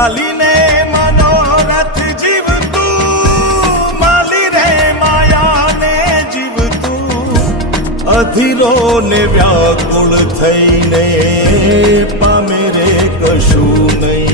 ચાલીને મનોરથ જીવતું, માલી રે માયાને જીવતું, અધીરો ને વ્યાકુળ થઈને પામે રે કશું નહીં.